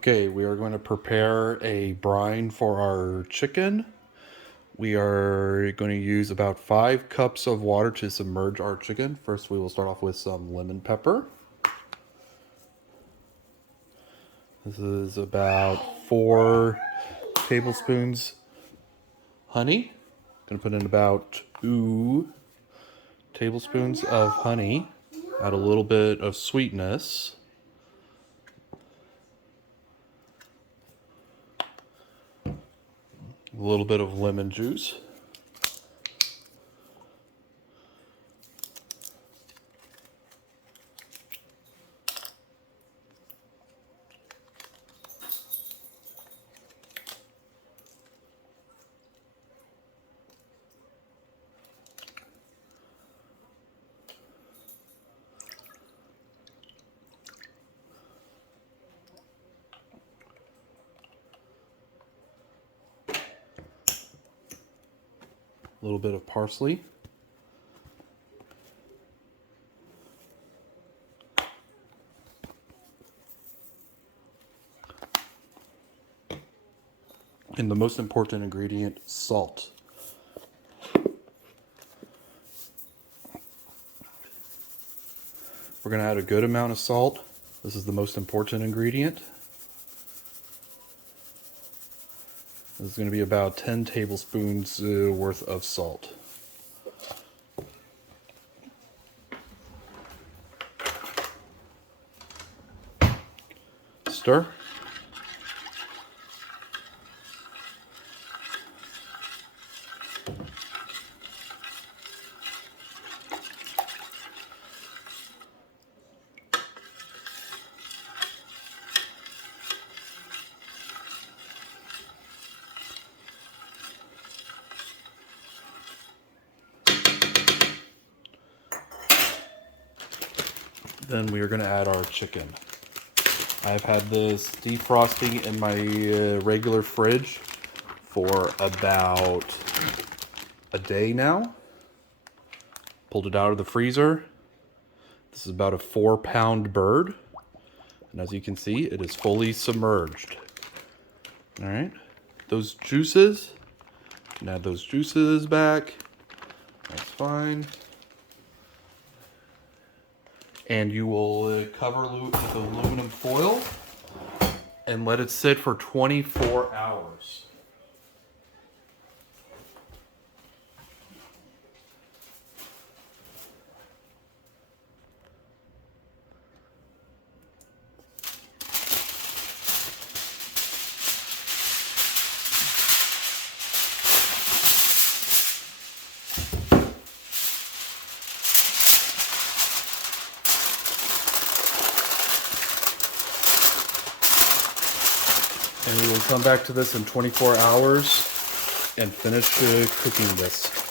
Okay, we are going to prepare a brine for our chicken. We are going to use about 5 cups of water to submerge our chicken. First, we will start off with some lemon pepper. This is about 4 tablespoons honey. Going to put in about 2 tablespoons of honey. Add a little bit of sweetness. A little bit of lemon juice. A little bit of parsley. And the most important ingredient, salt. We're going to add a good amount of salt. This is the most important ingredient. This is going to be about 10 tablespoons worth of salt. Stir. Then we are going to add our chicken. I've had this defrosting in my regular fridge for about a day now. Pulled it out of the freezer. This is about a 4-pound bird. And as you can see, it is fully submerged. All right. Those juices, you can add those juices back. That's fine. And you will cover with aluminum foil and let it sit for 24 hours. And we will come back to this in 24 hours and finish cooking this.